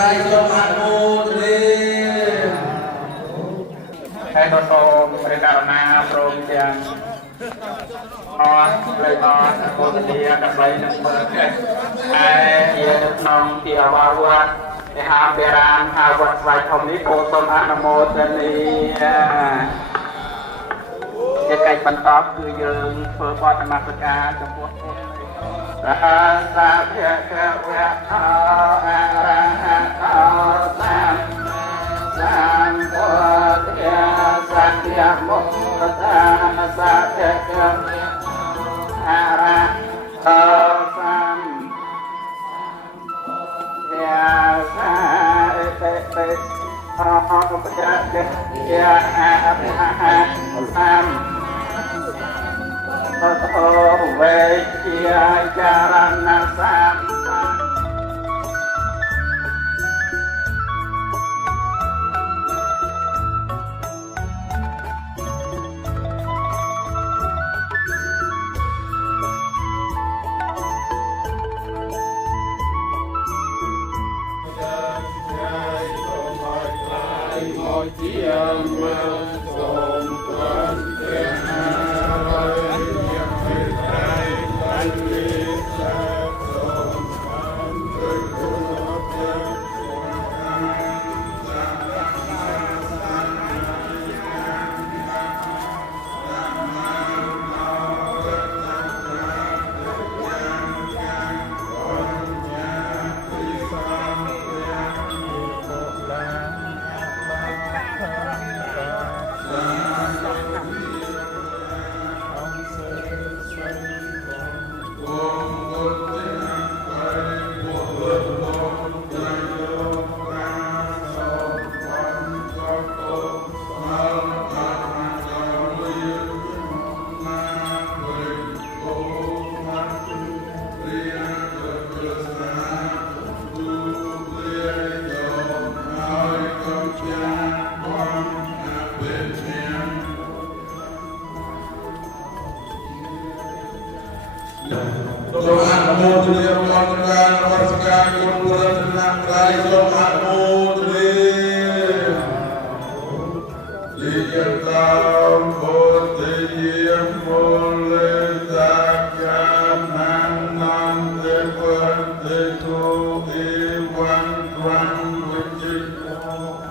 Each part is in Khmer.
ក្រៃសូមអនុមោទនាហើយក៏សូមព្រះករុណាព្រមទាំងអរលើអរគុណជាដើម្បីនឹងមើលចេះហើយជាក្នុងទីអវវត្តដែលហៅបេរានហៅវត្តស្វាយធំនេះគោសូមអនុមោទនាជាកិច្ចបន្តគឺយើងធ្វើបទនមស្ការចំពោះគុណសាសាភៈកវៈអរហន្តអសម្ពុទ្ធិសក្យមុតតាសក្យកអរហន្តយាសាតិតិអរហន្តបច្ចៈយាអរហន្តសម្โอเวทิยจารณะสัมសូមអនុមោទនារំលងការនមស្ការគុណព្រះរតនត្រ័យសូមអនុមោទនាលិយតាមពុទ្ធិយមូលេសាកានានន្តេវន្តេទុអេវន្តវន្តវិចិត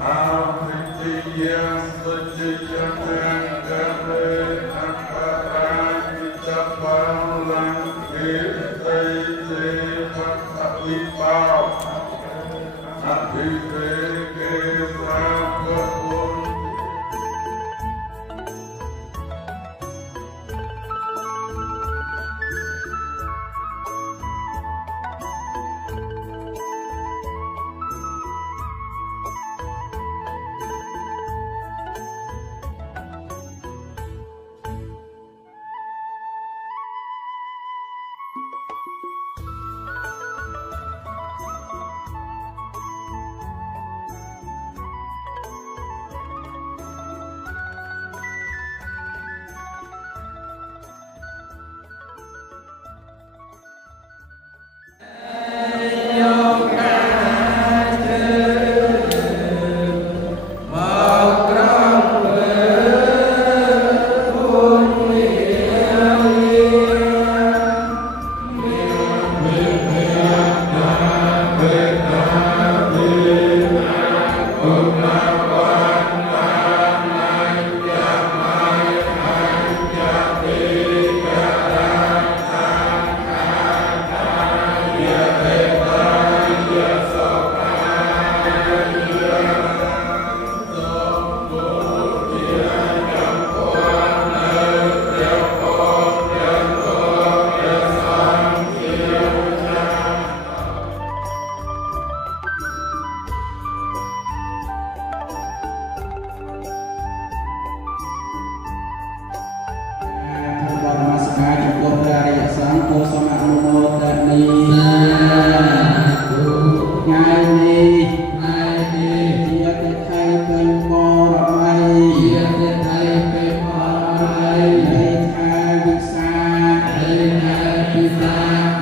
អភិតិយសុចិយង្គកេអបរាជិតបាលังวิปาอภิเษกสาวก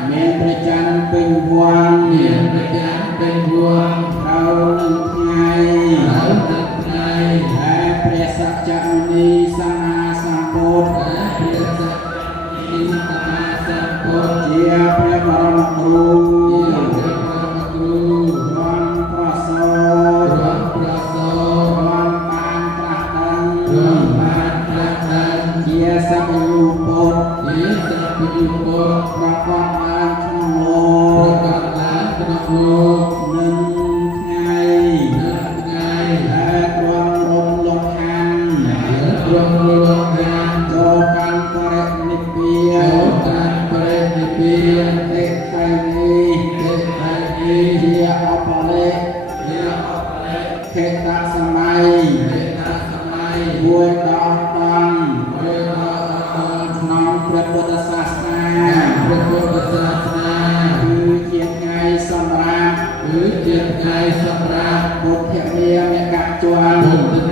មានប្រចាំពេញវ័នមានប្រចាំពេញវ័ន នឹងថ្ងៃដែលព្រះសក្យមុនីសម្មាសម្ពុទ្ធជាព្រះបរមគ្រូបានប្រសូតបានត្រាស់ដឹងជាសព្វយុពុទ្ធប្រកបឡើងក្នុងលោកនឹងថ្ងៃដែលទ្រង់រំលងខានចូលកាន់បរិនិព្វានទេខៃនេះជាអបលេខេតសម័យមួយដងក្នុងព្រះពុទ្ធសាសនាគឺជាថ្ងៃសម្រាប់ពុទ្ធិមានកច្ចល